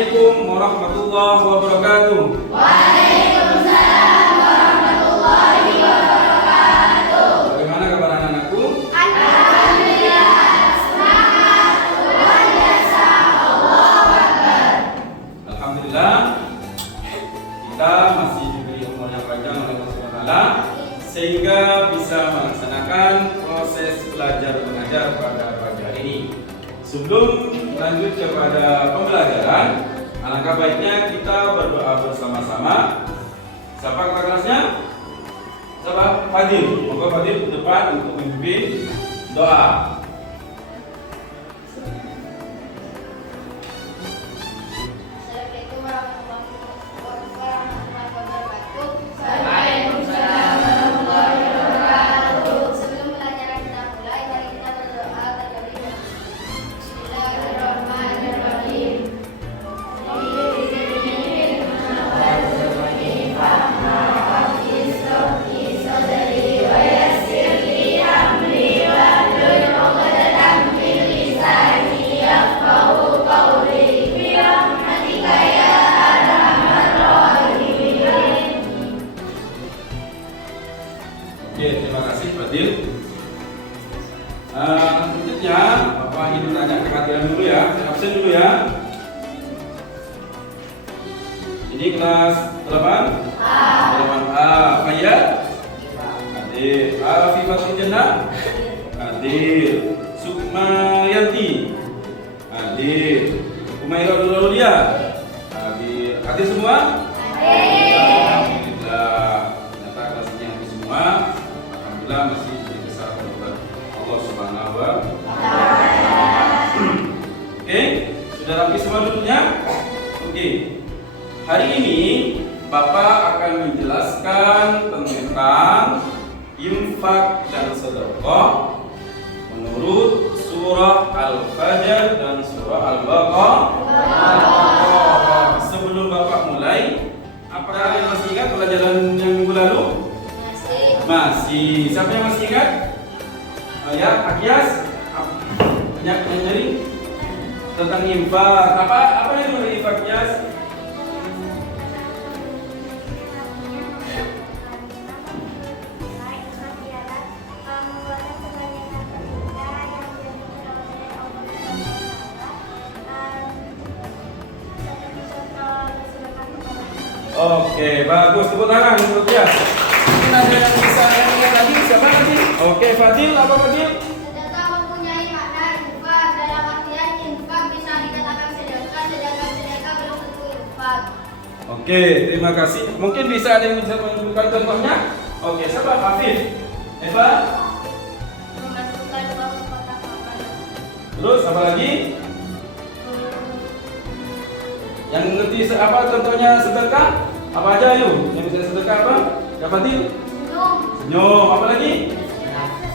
Assalamualaikum warahmatullahi wabarakatuh. Waalaikumsalam warahmatullahi wabarakatuh. Bagaimana kabar anak-anakku? Alhamdulillah, semangat, luar biasa, Allahu Akbar. Alhamdulillah, kita masih diberi umur yang panjang oleh Allah Subhanahu wa Ta'ala sehingga bisa melaksanakan proses belajar mengajar pada pagi hari ini. Sebelum lanjut kepada pembelajaran, alangkah baiknya kita berdoa bersama-sama. Siapa kakak kelasnya? Siapa? Fadil. Monggo Fadil ke depan untuk memimpin doa. Assalamualaikum warahmatullahi wabarakatuh. Waalaikumsalam warahmatullahi wabarakatuh. Sebelum pelajaran kita mulai, mari kita berdoa terlebih dahulu. Bismillahirrahmanirrahim. Oke, terima kasih Fadil. Selanjutnya Bapak ingin tanya kehadiran dulu ya, absen dulu ya. Ini kelas 8? 8A. Apa ya? Hadir. Afifatul Jannah? Hadir. Sukmayanti? Hadir. Umairah Dululia? Hadir. Hadir semua? Alhamdulillah. Ternyata kelasnya hadir semua. Alhamdulillah masih diberi kesehatan oleh Allah Subhanahu wa Ta'ala. Oke, sudah rapi semua dulunya? Oke. Hari ini Bapak akan menjelaskan tentang infak dan sedekah menurut surah Al-Fajr dan surah Al-Baqarah. Sebelum Bapak mulai, apakah kalian masih ingat pelajaran yang minggu lalu? Masih. Siapa yang masih ingat? Ya, Akias. Banyak yang jadi tentang infak. Apa yang menurut infak, Akias? Oke, bagus. Tepuk tangan untuk dia. Mungkin ada yang bisa yang ingat lagi. Siapa lagi? Oke, Fadil. Apa Fadil? Sedekah mempunyai makna infak. Dalam artian infak bisa dikatakan sedekah, sedangkan sedekah belum tentu infak. Oke, terima kasih. Mungkin bisa ada yang bisa menunjukkan contohnya. Oke, siapa? Hafif. Eva. Memasukkan uang ke kotak amal. Terus apa lagi? Yang ngerti apa contohnya sedekah? Apa aja yuk? Yang bisa sedekah apa? Ya Fadil? Senyum. Apa lagi?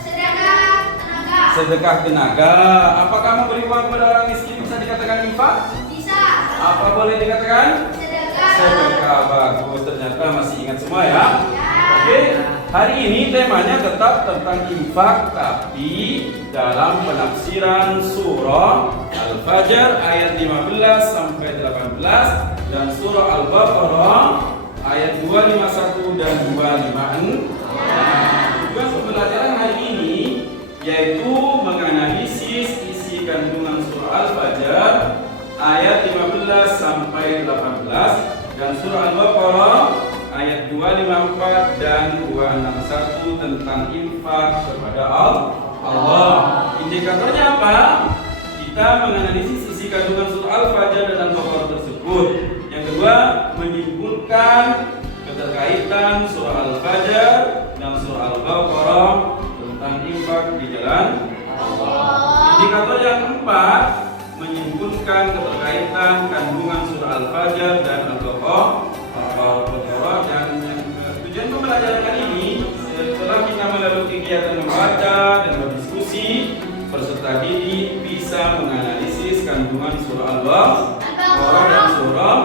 Sedekah tenaga. Sedekah tenaga. Apakah memberi uang kepada orang miskin bisa dikatakan infak? Bisa. Apa boleh dikatakan? Sedekah. Sedekah. Bagus. Ternyata masih ingat semua ya. Oke. Hari ini temanya tetap tentang infak, tapi dalam penafsiran surah Al-Fajr ayat 15 sampai 18 dan surah Al-Baqarah ayat 251 dan 256. Tugas pembelajaran hari ini yaitu menganalisis isi kandungan surah Al-Fajr ayat 15 sampai 18 dan surah Al-Baqarah ayat 254 dan 261 tentang infak kepada Allah. Indikatornya apa? Kita menganalisis isi kandungan surah Al-Fajr dan Al-Baqarah tersebut. Yang kedua, menyimpulkan keterkaitan surah Al-Fajr dan surah Al-Baqarah tentang infak di jalan Allah. Indikator yang keempat, menyimpulkan keterkaitan kandungan surah Al-Fajr dan Al-Baqarah. Dan tujuan pembelajaran kali ini setelah kita melalui kegiatan membaca dan berdiskusi, peserta didik bisa menganalisis kandungan surah Al-Baqarah dan surah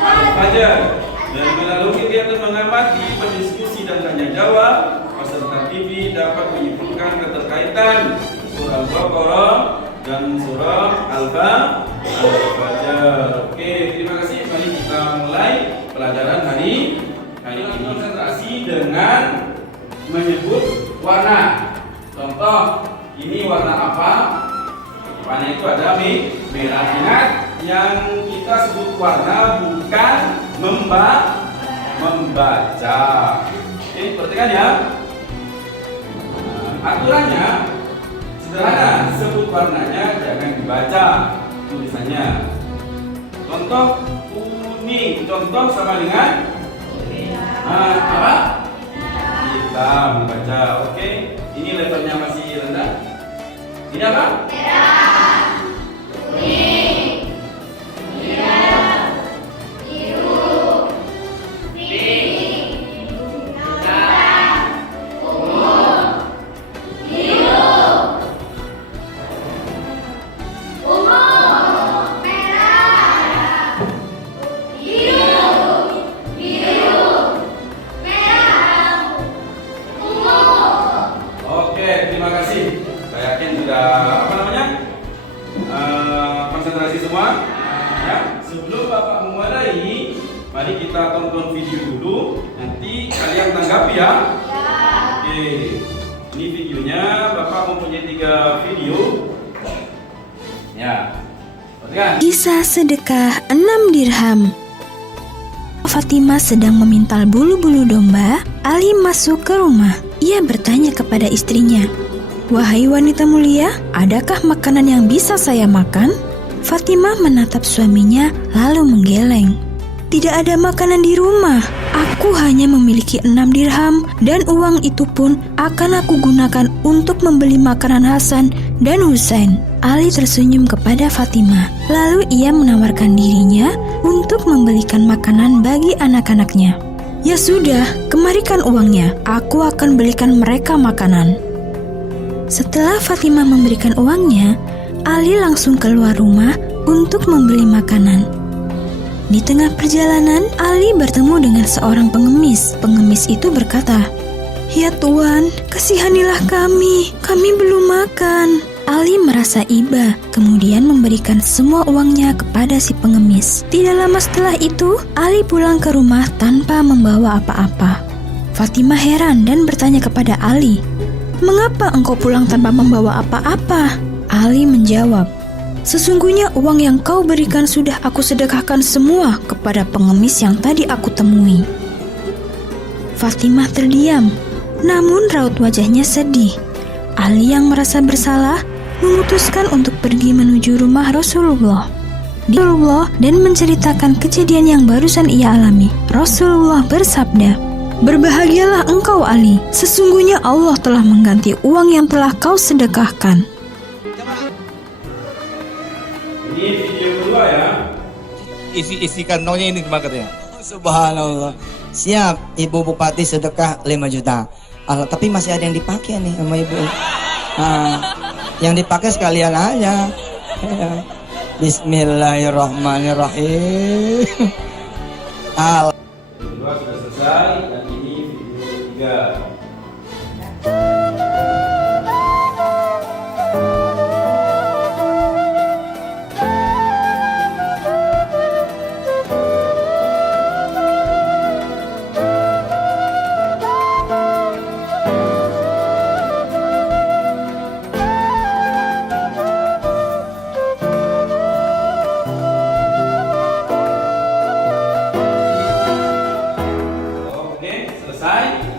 Al-Fajr. Dan melalui kegiatan mengamati, berdiskusi dan tanya jawab, peserta didik dapat menyimpulkan keterkaitan surah Al-Baqarah dan surah Al-Fajr Al-Fajr. Oke, terima kasih. Mari kita mulai pelajaran hari ini. Konsentrasi dengan menyebut warna. Contoh, ini warna apa? Warna itu ada merah. Ingat, yang kita sebut warna bukan membaca. Oke, perhatikan ya. Aturannya sederhana, sebut warnanya, jangan dibaca tulisannya. Contoh kuning, contoh sama dengan apa? Hitam, membaca. Oke, ini levelnya masih rendah. Ini apa? Merah, kuning, biru, pink, hitam, ungu, biru, merah, biru, merah, ungu. Oke, terima kasih. Saya yakin sudah konsentrasi semua. Ya, sebelum Bapak memulai, mari kita tonton video dulu. Nanti kalian tanggapi ya. Oke, ini videonya. Bapak mempunyai 3 video. Ya, perhatikan. Kisah sedekah 6 dirham. Fatimah sedang memintal bulu-bulu domba. Ali masuk ke rumah. Ia bertanya kepada istrinya, "Wahai wanita mulia, adakah makanan yang bisa saya makan?" Fatimah menatap suaminya lalu menggeleng. "Tidak ada makanan di rumah. Aku hanya memiliki 6 dirham dan uang itu pun akan aku gunakan untuk membeli makanan Hasan dan Husain." Ali tersenyum kepada Fatimah. Lalu ia menawarkan dirinya untuk membelikan makanan bagi anak-anaknya. "Ya sudah, kemarikan uangnya. Aku akan belikan mereka makanan." Setelah Fatimah memberikan uangnya, Ali langsung keluar rumah untuk membeli makanan. Di tengah perjalanan, Ali bertemu dengan seorang pengemis. Pengemis itu berkata, "Ya Tuan, kasihanilah kami belum makan." Ali merasa iba, kemudian memberikan semua uangnya kepada si pengemis. Tidak lama setelah itu, Ali pulang ke rumah tanpa membawa apa-apa. Fatimah heran dan bertanya kepada Ali, "Mengapa engkau pulang tanpa membawa apa-apa?" Ali menjawab, "Sesungguhnya uang yang kau berikan sudah aku sedekahkan semua kepada pengemis yang tadi aku temui." Fatimah terdiam, namun raut wajahnya sedih. Ali yang merasa bersalah memutuskan untuk pergi menuju rumah Rasulullah. Dan menceritakan kejadian yang barusan ia alami. Rasulullah bersabda, "Berbahagialah engkau Ali, sesungguhnya Allah telah mengganti uang yang telah kau sedekahkan." Ini video kedua ya. Isi kantongnya ini katanya. Subhanallah. Siap, Ibu Bupati sedekah 5 juta. Tapi masih ada yang dipakai nih sama Ibu. Yang dipakai sekalian aja. Bismillahirrahmanirrahim. Video kedua sudah selesai dan ini video ketiga.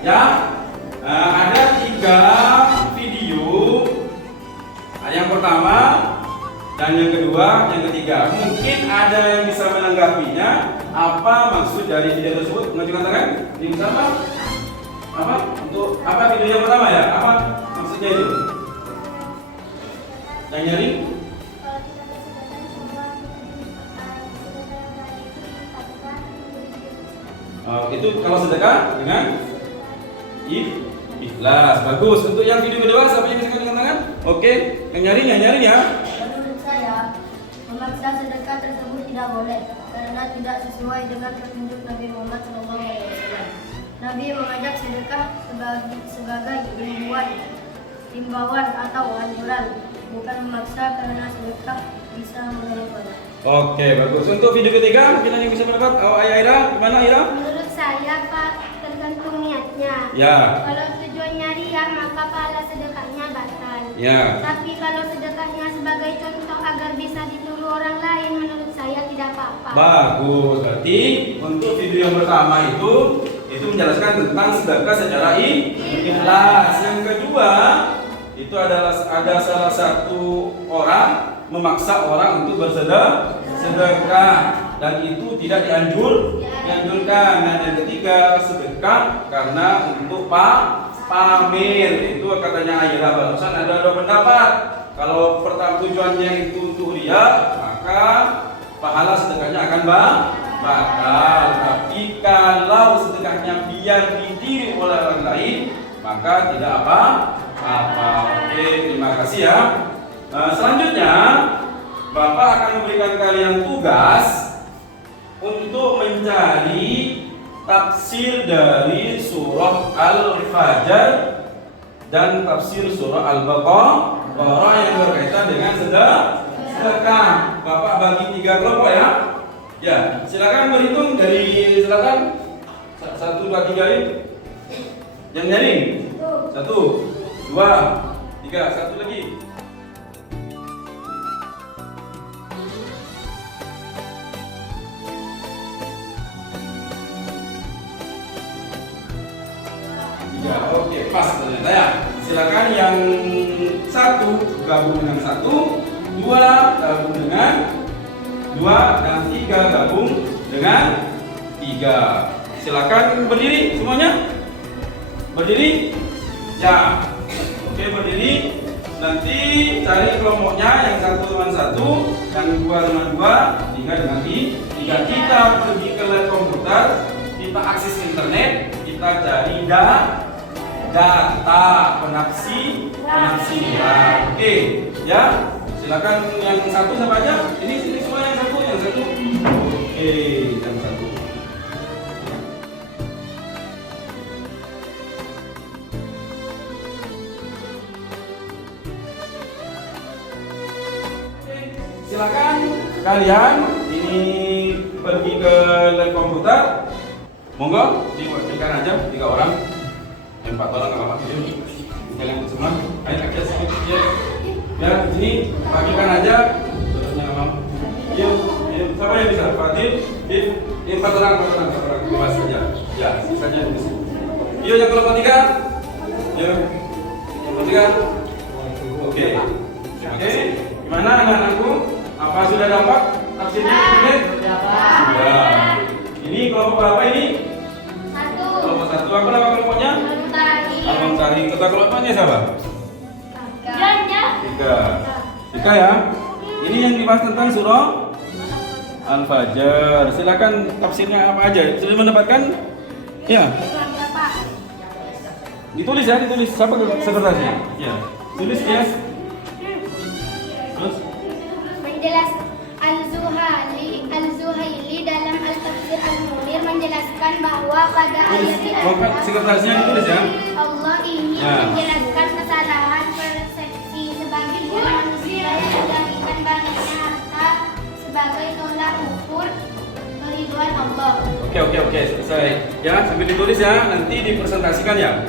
Ya, ada 3 video. Yang pertama dan yang kedua, yang ketiga. Mungkin ada yang bisa menanggapinya. Apa maksud dari video tersebut? Mengajukan tangan? Yang pertama apa? Untuk apa video yang pertama ya? Apa maksudnya itu? Yang nyari? Itu kalau sedekah dengan ikhlas. Bagus. Untuk yang video kedua, siapa yang bisa dengan tangan? Oke, yang nyari ya. Menurut saya, memaksa sedekah tersebut tidak boleh karena tidak sesuai dengan petunjuk Nabi Muhammad SAW. Nabi mengajak sedekah sebagai himbauan atau anjuran, bukan memaksa, karena sedekah bisa menelpon. Oke, bagus. Untuk video ketiga, mungkin ada yang bisa mendapat. Oh, Ayah Ira, gimana Ira? Menurut saya Pak, tergantung niatnya. Ya. Kalau tujuannya riya maka pahala sedekahnya batal. Ya. Tapi kalau sedekahnya sebagai contoh agar bisa ditiru orang lain, menurut saya tidak apa-apa. Bagus. Berarti untuk video yang pertama itu menjelaskan tentang sedekah secara ikhlas. Yang kedua, itu adalah ada salah satu orang memaksa orang untuk bersedekah dan itu tidak dianjurkan. Dan yang ketiga, sedekah karena untuk pamer. Itu katanya Ayah barusan ada dua pendapat. Kalau pertama tujuannya itu untuk riya, maka pahala sedekahnya akan batal. Tapi kalau sedekahnya biar ditiru oleh orang lain, maka tidak apa-apa. Oke, terima kasih ya. Selanjutnya, Bapak akan memberikan kalian tugas untuk mencari tafsir dari surah Al-Fajr dan tafsir surah Al-Baqarah yang berkaitan dengan sedekah. Bapak bagi 3 kelompok ya. Ya, silakan berhitung dari selatan. 1, 2, 3 ini. Yang nyaring. 1, 2, 3, 1 lagi. Ya, oke, pas ternyata ya. Silakan yang 1 gabung dengan 1, 2 gabung dengan 2, dan 3 gabung dengan 3. Silakan berdiri semuanya. Berdiri. Ya. Oke, berdiri. Nanti cari kelompoknya, yang 1 dengan 1, yang 2 dengan 2, 3 dengan 3. Kita pergi ke lab komputer, kita akses internet, kita cari data penafsiran. Oke, ya. Silakan yang 1 sama aja. Ini semua yang 1. Oke, yang 1. Silakan kalian ini pergi ke lab komputer. Monggo, dibuatkan aja 3 orang. 4 orang nggak apa-apa. Kalian semua, ayo akses ya. Ya, sini bagikan aja. Terusnya nggak mau. Yuk, siapa yang bisa? Fadil, Bif, 4 orang, bebas saja. Ya, sisanya di sini. Yuk, yang kelompok 3. Yuk, yang kelompok 3. Oke. Gimana anak-anakku? Apa sudah dapat tafsirnya? Sudah. Ini kelompok berapa ini? 1. Kelompok 1. Apa nama kelompoknya? Abang Tari. Ketua kelompoknya siapa? 3 ya. Ini yang dibahas tentang surah Al-Fajr. Silakan tafsirnya apa aja. Sudah mendapatkan? Ya. Ditulis ya, ditulis. Siapa sekretarisnya? Ya. Tulis ya. Terus Menjelaskan Al-Zuhaili dalam Al-Tafsir Al-Munir menjelaskan bahwa pada ayat di atas sekretarisnya ditulis ya. Allah ingin menjelaskan kesalahan persepsi sebagian manusia yang menjadikan banyaknya harta sebagai tolak ukur keriduan Allah. Oke, selesai. Ya, sambil ditulis ya, nanti dipresentasikan ya.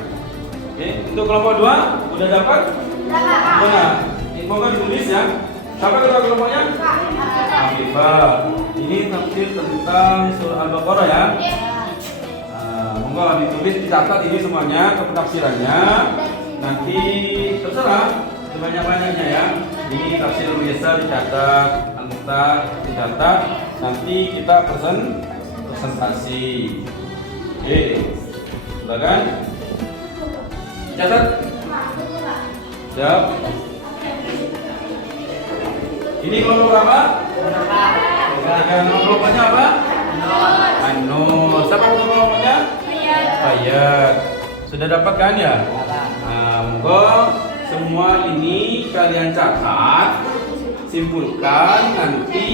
Oke, untuk kelompok 2 udah dapat? Benar. Semoga ditulis ya. Siapa ketua kelompoknya? Afifah. Ini tafsir tentang surah Al-Baqarah ya. Monggo ditulis, dicatat ini semuanya penafsirannya. Nanti terserah sebanyak-banyaknya ya. Ini tafsir biasa dicatat, Al-Mukhtar dicatat. Nanti kita presentasi. Oke. Silakan. Catat. Siap. Ini kelompok berapa? Nama kelompoknya apa? Anur. Siapa kelompoknya? Fayat. Sudah dapat kan ya? Monggo semua ini kalian catat, simpulkan, nanti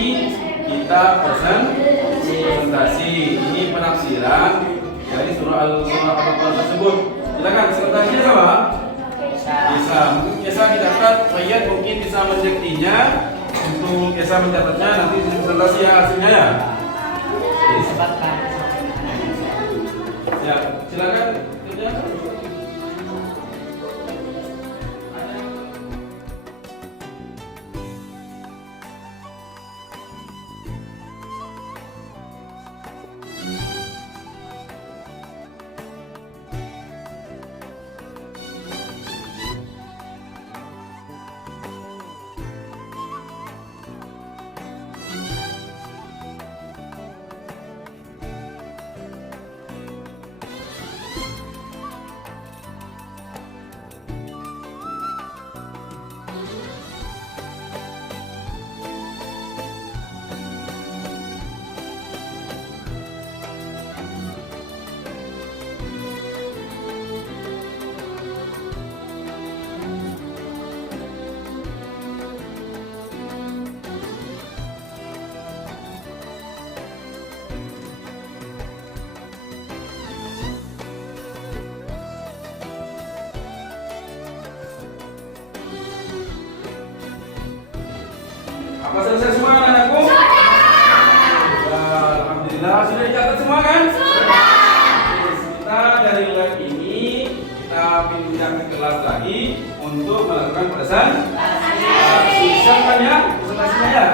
kita presentasi. Ini penafsiran dari surah Al-Baqarah tersebut. Silakan presentasinya siapa? Bisa. Mungkin biasa didapat Fayat mungkin bisa mendektinya. Untuk Esa mencatatnya nanti di presentasi ya hasilnya ya. Ya, silakan kerja. Apa selesai semua anak-anakku? Sudah. Alhamdulillah sudah dicatat semua kan? Sudah. Kita dari lab ini kita pindah ke kelas lagi untuk melakukan presentasi. Siapkan ya presentasinya ya?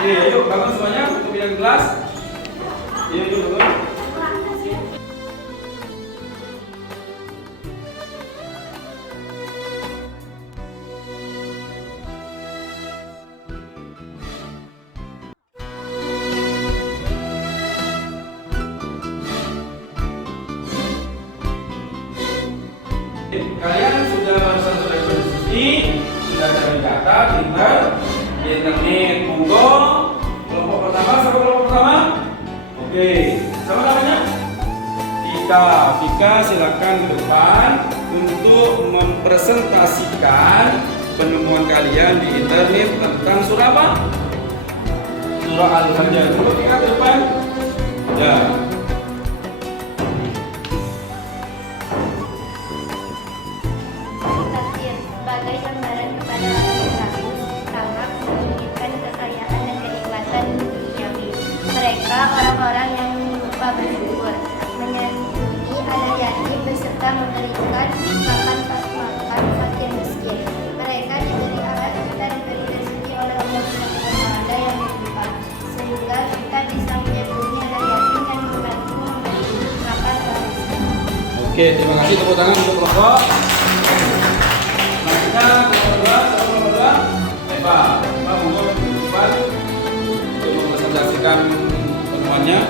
Oke, yuk bangun semuanya untuk pindah ke kelas. Yuk bangun. Kalian sudah barusan sudah berdiskusi, sudah cari data, pintar di internet. Monggo kelompok pertama, siapa kelompok pertama? Oke, sama namanya? Vika. Vika silakan ke depan untuk mempresentasikan penemuan kalian di internet tentang surah apa? Surah Al-Fajr. Dulu Vika ke depan. Ya. Sebagai gambaran kepada orang beratus, sama menunjukkan kekayaan dan kenikmatan duniawi. Mereka orang-orang yang lupa bersyukur, menyantuni anak yatim beserta memberikan makan fakir miskin. Mereka diberi akal dan diberi rezeki oleh Allah Subhanahu wa Ta'ala yang berlimpah, sehingga kita bisa menyantuni anak yatim dan membantu memberi makan miskin. Oke, terima kasih, tepuk tangan untuk kelompok. Kelompok kedua, Eva. Eva monggo ke depan untuk mempresentasikan penemuannya.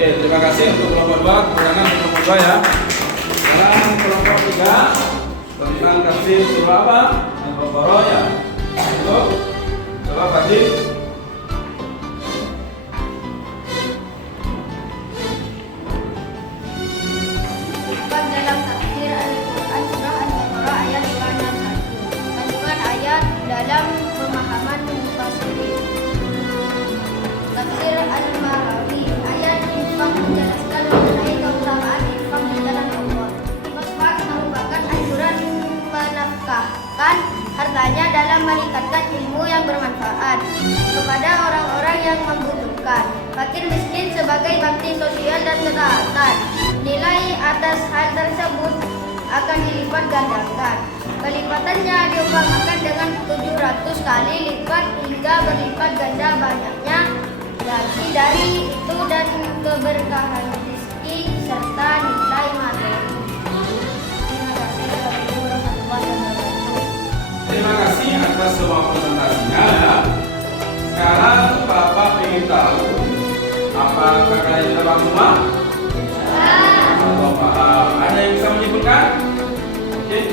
Oke, terima kasih untuk kelompok 2, kemenangan untuk kelompok 2 ya. Sekarang kelompok 3 tentang tafsir surah apa? Al-Baqarah ya. Untuk coba Fadil. Dalam tafsir Al-Quran surah Al-Baqarah ayat 51. Kandungan ayat dalam pemahaman mufassirin. Tafsir Al-Marawi ayat infak menjelaskan mengenai keutamaan infak di jalan Allah. Infak merupakan anjuran menafkahkan hartanya dalam meningkatkan ilmu yang bermanfaat kepada orang-orang yang membutuhkan. Fakir miskin sebagai bakti sosial dan ketaatan. Nilai atas hal tersebut akan dilipat gandakan. Kelipatannya diumpamakan dengan 700 kali lipat hingga berlipat ganda banyaknya lagi dari itu dan keberkahan rezeki serta nilai materi. Terima kasih warahmatullahi wabarakatuh. Terima kasih atas semua presentasinya. ingin tahu apakah kalian sudah paham semua? Allah paham. Ada yang bisa menyebutkan? Oke,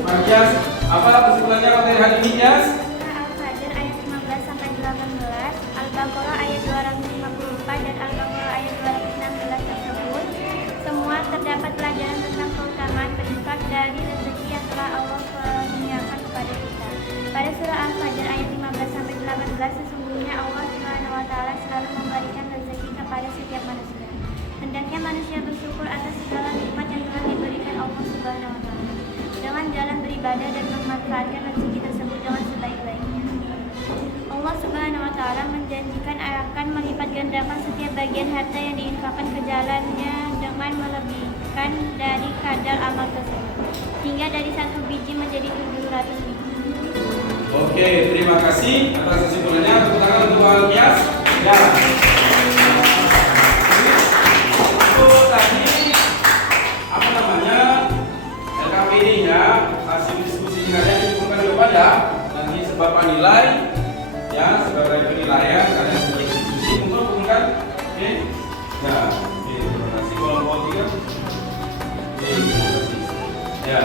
Mas Yas. Apa kesimpulannya materi hari ini, Yas? Al-Fajr ayat 15 sampai 18, Al-Baqarah ayat 254 dan Al-Baqarah ayat 216 tersebut semua terdapat pelajaran tentang keutamaan berinfak dari rezeki yang telah Allah kurniakan kepada kita. Pada surah Al-Fajr ayat 15 sampai 18 sesungguhnya Allah Subhanahu wa taala selalu memberikan rezeki kepada setiap manusia. Hendaknya manusia bersyukur atas segala nikmat yang telah diberikan Allah Subhanahu wa taala dengan jalan beribadah dan memanfaatkan rezeki tersebut dengan sebaik-baiknya. Allah Subhanahu wa taala menjanjikan akan melipat gandakan setiap bagian harta yang diinfakkan ke jalannya dengan melebihkan dari kadar amal tersebut hingga dari 1 biji menjadi 700 biji. Oke, terima kasih atas kesimpulannya. Tepuk tangan untuk Al-Qiyas. Ya. Itu tadi apa namanya? LKPD-nya hasil diskusi kalian dikumpulkan jawaban ya. Nanti sebagai nilai ya, sebagai penilaian kalian sudah berdiskusi kumpulkan. Oke. Ya, oke, terima kasih kelompok 3. Oke, terima kasih. Ya.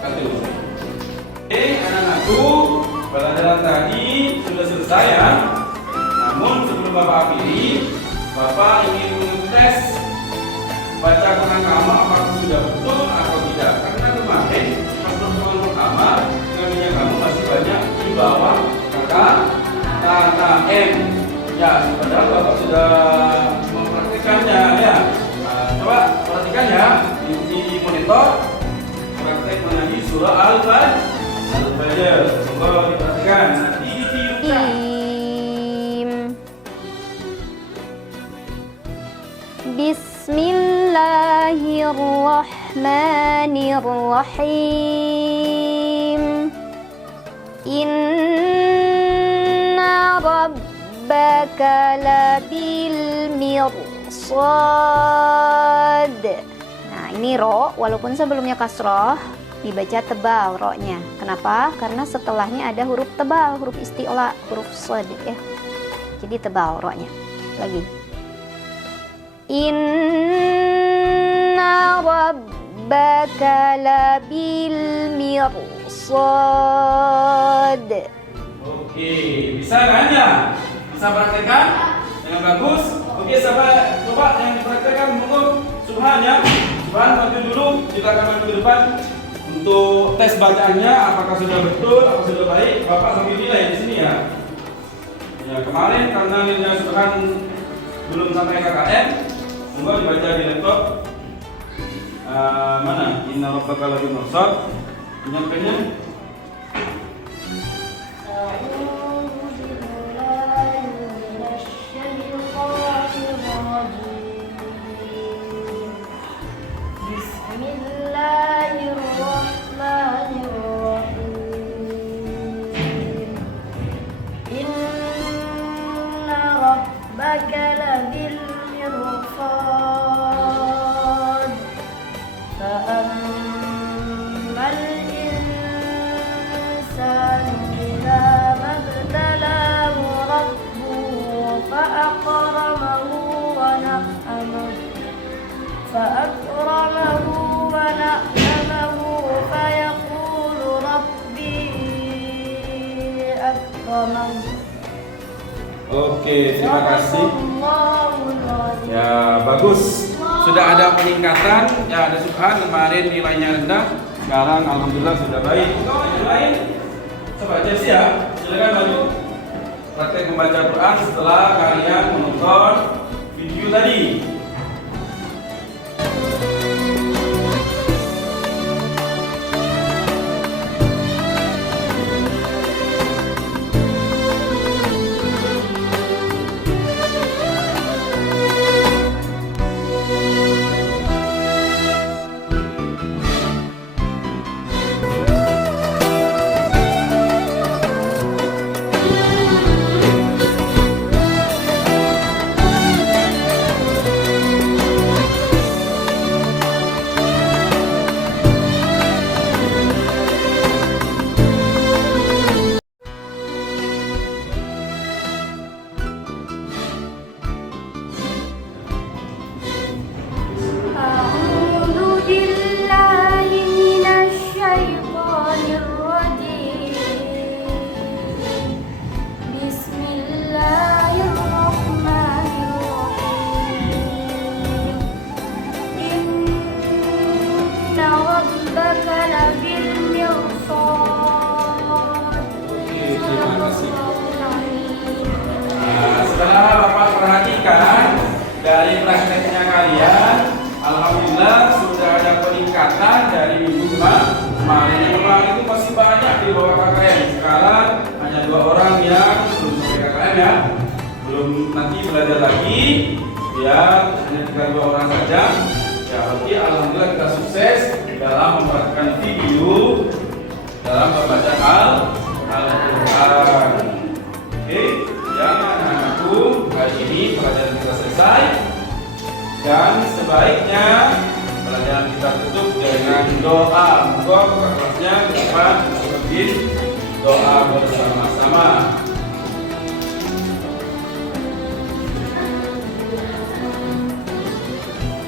Satu. Oke, anak-anakku, pelajaran tadi sudah selesai ya. Namun sebelum Bapak akhiri, Bapak ingin mengetes baca Quran kamu apakah sudah betul atau tidak. Karena kemarin pas pertemuan pertama, ngambilnya kamu masih banyak di bawah kata KKM. Ya, padahal Bapak sudah mempraktikannya ya. Nah, coba perhatikan ya di monitor praktek mengaji surah Al-Fajr. Coba diperhatikan, nanti ditiupkan. Bismillahirrahmanirrahim. Inna rabbaka labil mirsad. Nah, ini ro, walaupun sebelumnya kasroh, dibaca tebal ro-nya. Kenapa? Karena setelahnya ada huruf tebal, huruf isti'la, huruf shad ya. Jadi tebal ro-nya. Lagi. Inna rabbaka labil mirsad. Oke, bisa kan ya? Bisa praktekkan dengan bagus. Oke, sahabat, coba yang dipraktekkan monggo Subhan ya. Subhan maju dulu, kita akan maju ke depan untuk tes bacaannya apakah sudah betul, apakah sudah baik. Bapak sambil nilai di sini ya. Ya, kemarin karena nilainya Subhan belum sampai KKM, monggo dibaca di laptop. Mana? Inna rabbaka labil mirsad. Penyampainya Bismillahirrahmanirrahim. Inna rabbaka labil mirsad. Fa'ammal insanu idza mabtalahu rabbuhu fa'akramahu wa na'amahu fayaqulu rabbi akraman. oke, terima kasih. Sadaqallahul azim. Ya, bagus. Sudah ada peningkatan. Ya, ada Subhan kemarin nilainya rendah. Sekarang alhamdulillah sudah baik. Yang lain coba Chelsea ya. Silakan maju. Praktek membaca Quran setelah kalian menonton video tadi. kasih. Nah, setelah Bapak perhatikan dari prakteknya kalian, alhamdulillah sudah ada peningkatan dari minggu kemarin. Yang kemarin itu masih banyak di bawah KKM. Sekarang hanya 2 orang yang belum sampai KKM ya. Belum, nanti belajar lagi. Ya, hanya tinggal 2 orang saja. Ya, tapi alhamdulillah kita sukses dalam memperhatikan video dalam membaca Al-Quran. Oke, jangan anakku, hari ini pelajaran kita selesai dan sebaiknya pelajaran kita tutup dengan doa. Moga kelasnya dapat bikin doa bersama-sama.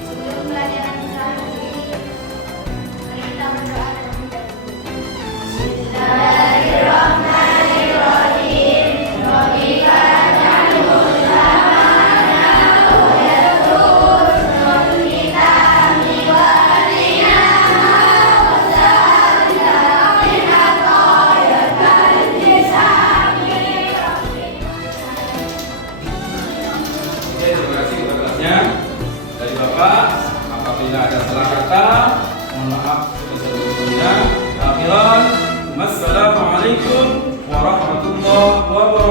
Sebelum pelajaran kita hari ini, mari kita berdoa terlebih dahulu. Oke, terima kasih untuk kelasnya dari Bapak. Apabila ada salah kata, mohon maaf sebesar-besarnya. Akhiran, wassalamualaikum warahmatullahi wabarakatuh.